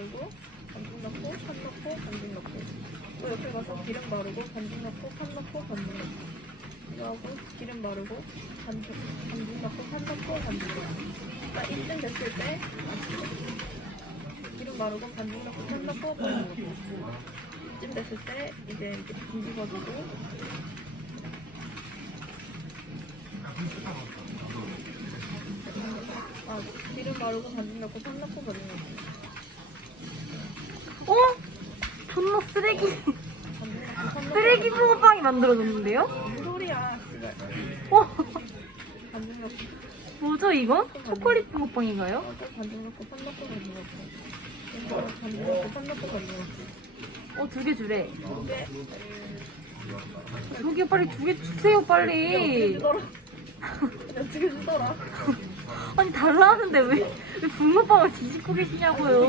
바르고 반죽 넣고 판 넣고 반죽 넣고. 또 옆에 가서 기름 바르고 반죽 넣고 판 넣고 반죽 넣고. 이거 하고 기름 바르고 반죽 반죽 넣고 판 넣고 반죽 넣고. 딱 이쯤 됐을 때 기름 바르고 반죽 넣고 판 넣고 반죽 넣고. 이쯤 됐을 때 이제 이렇게 뒤집어주고. 아 기름 바르고 반죽 넣고 판 넣고 반죽 넣고 어? 쓰레기 쓰레기 붕어빵이 만들어졌는데요? 소리야. 어? 뭐죠 이건? 초콜릿 붕어빵인가요? 이거 어두 개 주래 저기요 빨리 두 개 주세요 빨리 주더라 어떻게 주더라 아니 달라는데 왜, 왜 붕어빵을 뒤집고 계시냐고요